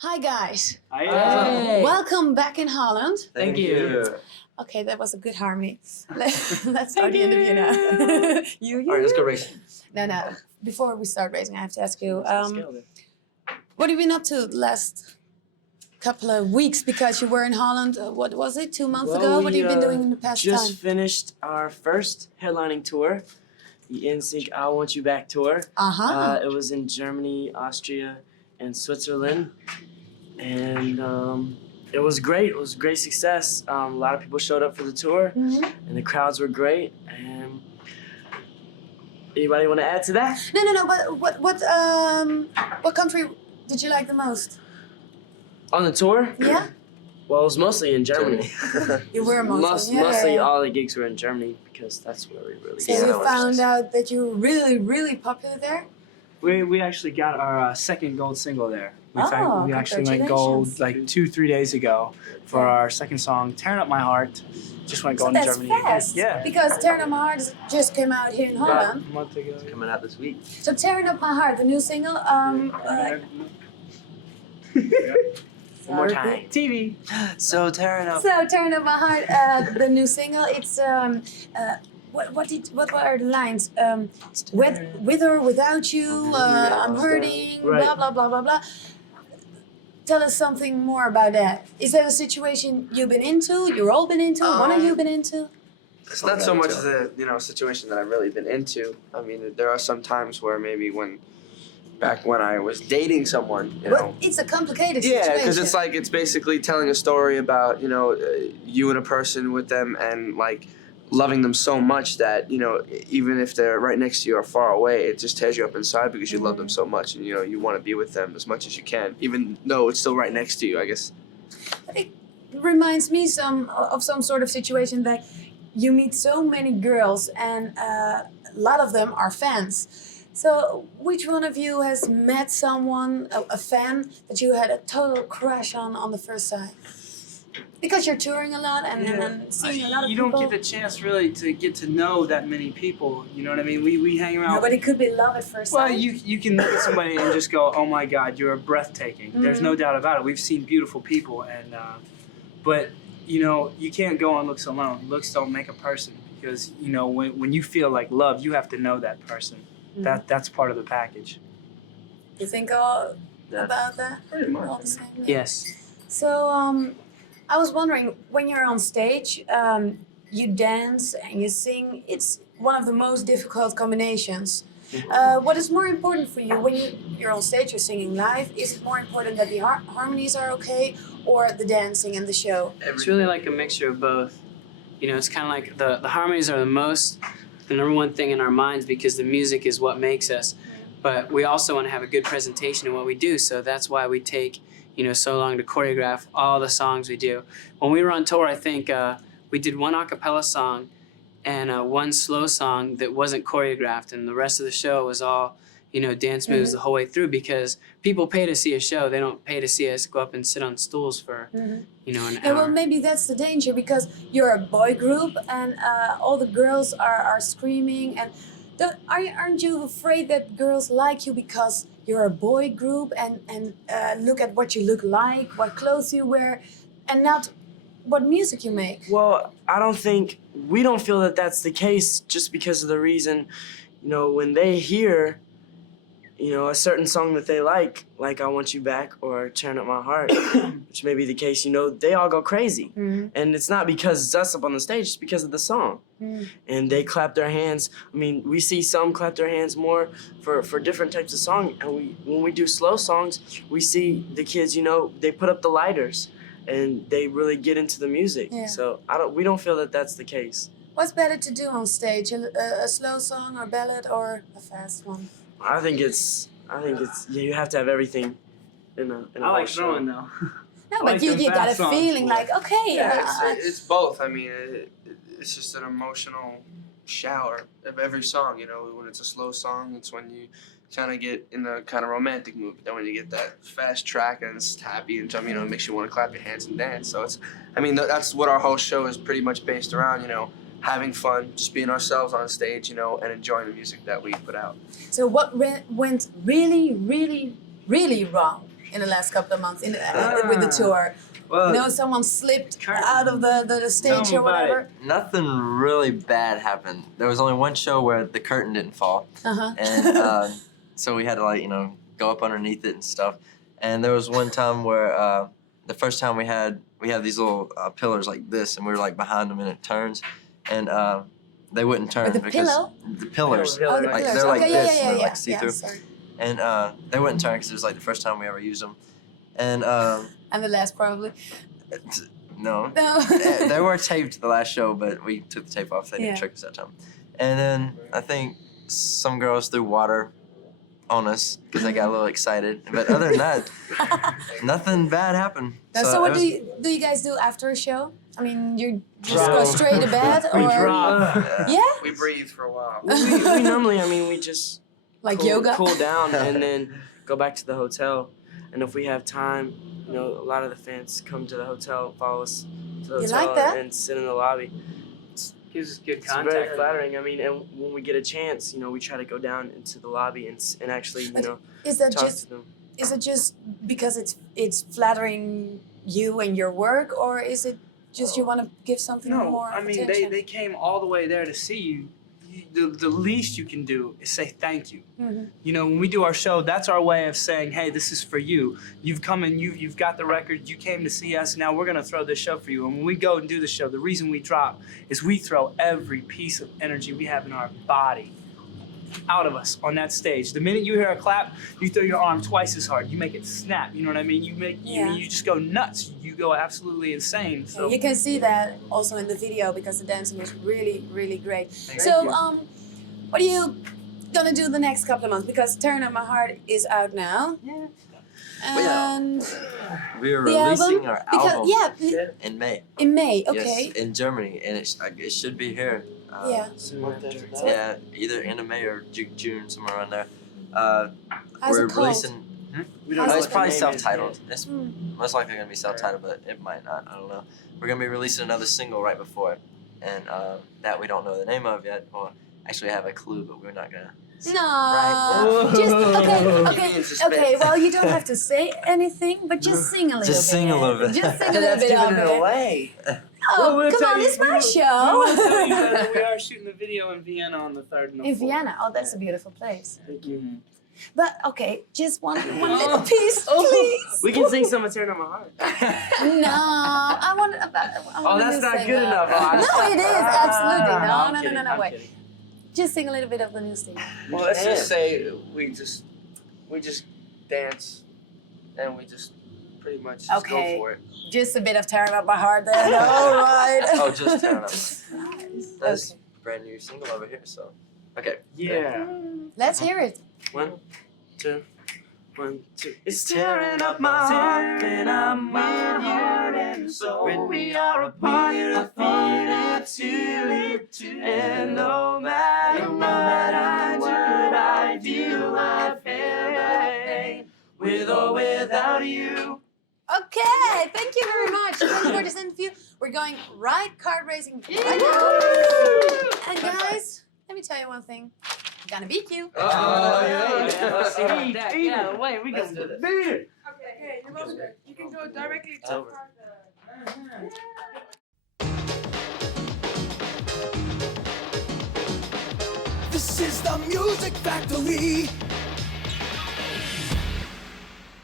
Hi guys, Hey. welcome back in Holland. Thank you. Okay, that was a good harmony. Let's start the interview now. you. All right, let's go racing. No. Before we start racing, I have to ask you, what have you been up to the last couple of weeks? Because you were in Holland, what was it, 2 months ago? What have you been doing in the past just time? finished our first headlining tour, the NSYNC I Want You Back tour. Uh-huh. It was in Germany, Austria, and Switzerland. And it was great. It was a great success. A lot of people showed up for the tour, and the crowds were great. And anybody want to add to that? No. But what country did you like the most? On the tour? Yeah. Well, it was mostly in Germany. You were mostly. Mostly all the gigs were in Germany because that's where we really. So you found out that you were really popular there? We actually got our second gold single there. We actually went gold like 2-3 days ago for our second song, Tearing Up My Heart. Just went gold in Germany. Fast. Yeah. Because Tearing Up My Heart just came out here in Holland. A month ago. It's coming out this week. So Tearing Up My Heart, the new single. One more time. TV. So Tearing Up. So Tearing Up My Heart, the new single. It's what were the lines? With or without you, I'm hurting. Right. Blah blah blah blah blah. Tell us something more about that. Is that a situation you've been into? You've all been into? One of you been into? It's not so much the situation that I've really been into. I mean, there are some times where maybe back when I was dating someone, But it's a complicated situation. Yeah, because it's basically telling a story about you and a person with them and like loving them so much that even if they're right next to you or far away, it just tears you up inside because you love them so much and you want to be with them as much as you can, even though it's still right next to you, I guess. It reminds me of some sort of situation that you meet so many girls and a lot of them are fans. So which one of you has met someone, a fan, that you had a total crush on the first sight? Because you're touring a lot and seeing a lot of people. You don't get the chance really to get to know that many people. You know what I mean? We hang around. No, but it could be love at first Well, sight. you can look at somebody and just go, oh my God, you're breathtaking. There's no doubt about it. We've seen beautiful people, and but you can't go on looks alone. Looks don't make a person, because when you feel like love, you have to know that person. That's part of the package. You think all about that? Pretty much. All the same? Yes. So I was wondering, when you're on stage, you dance and you sing. It's one of the most difficult combinations. What is more important for you when you're on stage, you're singing live? Is it more important that the harmonies are okay, or the dancing and the show? It's really like a mixture of both. It's kind of like the harmonies are the number one thing in our minds because the music is what makes us. But we also want to have a good presentation in what we do, so that's why we take so long to choreograph all the songs we do. When we were on tour, I think we did one a cappella song and one slow song that wasn't choreographed, and the rest of the show was all dance moves the whole way through, because people pay to see a show. They don't pay to see us go up and sit on stools for an hour. Yeah, well, maybe that's the danger, because you're a boy group and all the girls are screaming. And aren't you afraid that girls like you because you're a boy group and look at what you look like, what clothes you wear, and not what music you make? Well, we don't feel that that's the case, just because of the reason, when they hear, a certain song that they like I Want You Back or Tearing Up My Heart, which may be the case, they all go crazy. And it's not because it's us up on the stage, it's because of the song. And they clap their hands. I mean, we see some clap their hands more for different types of songs. And when we do slow songs, we see the kids, they put up the lighters and they really get into the music. Yeah. So we don't feel that that's the case. What's better to do on stage, a slow song or ballad or a fast one? I think it's you have to have everything in a I like show. throwing though. No, I but like you them got a fast songs. feeling like, okay. Yeah, it's both. I mean, it's just an emotional shower of every song. When it's a slow song, it's when you kind of get in the kind of romantic mood. But then when you get that fast track and it's happy and it makes you want to clap your hands and dance. So that's what our whole show is pretty much based around. Having fun, just being ourselves on stage, and enjoying the music that we put out. So what went really, really, really wrong? in the last couple of months with the tour? Well, No, someone slipped Curtain. out of the stage Tell or me about whatever. nothing really bad happened. There was only one show where the curtain didn't fall, Uh-huh. and so we had to like go up underneath it and stuff. And there was one time where the first time we have these little pillars like this, and we were like behind them and it turns, and they wouldn't turn With the because pillow? the pillars, Oh, the like, pillars. they're like Okay, this, and yeah, they're like see yeah, through, sorry. and they wouldn't turn because it was like the first time we ever used them, and And the last probably. no. No. They were taped the last show, but we took the tape off. They didn't Yeah. trick us that time. And then I think some girls threw water on us because they got a little excited. But other than that, nothing bad happened. So what it was- do you guys do after a show? I mean, you just Drop. go straight to bed, or We drop. yeah, We breathe for a while. we normally, we just like cool, yoga. cool down and then go back to the hotel. And if we have time, a lot of the fans come to the hotel, follow us to the You hotel like that? and sit in the lobby. Gives us good It's contact. very flattering. And when we get a chance, we try to go down into the lobby and actually, Is that talk just to them. is it just because it's flattering you and your work, or is it just you want to give something No, more I mean attention? they came all the way there to see you. The least you can do is say thank you. Mhm. When we do our show, that's our way of saying, hey, this is for you. You've come and you've got the record. You came to see us. Now we're gonna throw this show for you. And when we go and do the show, the reason we drop is we throw every piece of energy we have in our body out of us on that stage. The minute you hear a clap, you throw your arm twice as hard. You make it snap. You know what I mean? Yeah. You just go nuts. You go absolutely insane. Yeah, So you can see that also in the video because the dancing was really, really great. Thank So, you. what are you gonna do the next couple of months? Because "Turn Up My Heart" is out now. Yeah. And We're the releasing album, our because album in May. in May. Okay. Yes, in Germany, and it should be here. Yeah. Soon after. Yeah, either end of May or June, somewhere around there. How's We're it called? releasing. We How's It's it probably the name is self-titled. yet. It's Hmm. most likely gonna be self-titled, but it might not. I don't know. We're gonna be releasing another single right before it, and that we don't know the name of yet. Well, actually, I have a clue, but we're not gonna. No, Right. just okay, Keep me in suspense. okay. Well, you don't have to say anything, but just sing a little bit. Just sing a little bit. Just sing a little bit of it. away. Oh, We'll come tell on, you- it's my we will tell you show. that we are shooting the video in Vienna on the 3rd and the 4th. In Vienna. Oh, that's a beautiful place. Thank you. But okay, just one little piece, please. We can sing some of "Turn On My Heart." No, I want. Oh, that's not good enough. No, it is absolutely. I'm No, kidding, no. I'm Wait, kidding. just sing a little bit of the new thing. Well, let's just say we just dance and we just pretty much just Okay. go for it. Just a bit of "Tearing Up My Heart" then. All right. Oh, just turn up. That's Okay. a brand new single over here. So, okay. Yeah. Let's hear it. 1, 2, 1, 2. It's tearing up my heart when I'm with you, and so when we are apart, I feel it too late. And no matter what I do, I feel the pain with or without you. Okay, thank you very much. Thank you for this interview. We're going kart racing right now. And guys, let me tell you one thing. I'm gonna beat you. Let's see about that. Yeah, wait, we Let's can do this. beat it. Okay, you can go directly It's to over. This is the Music Factory.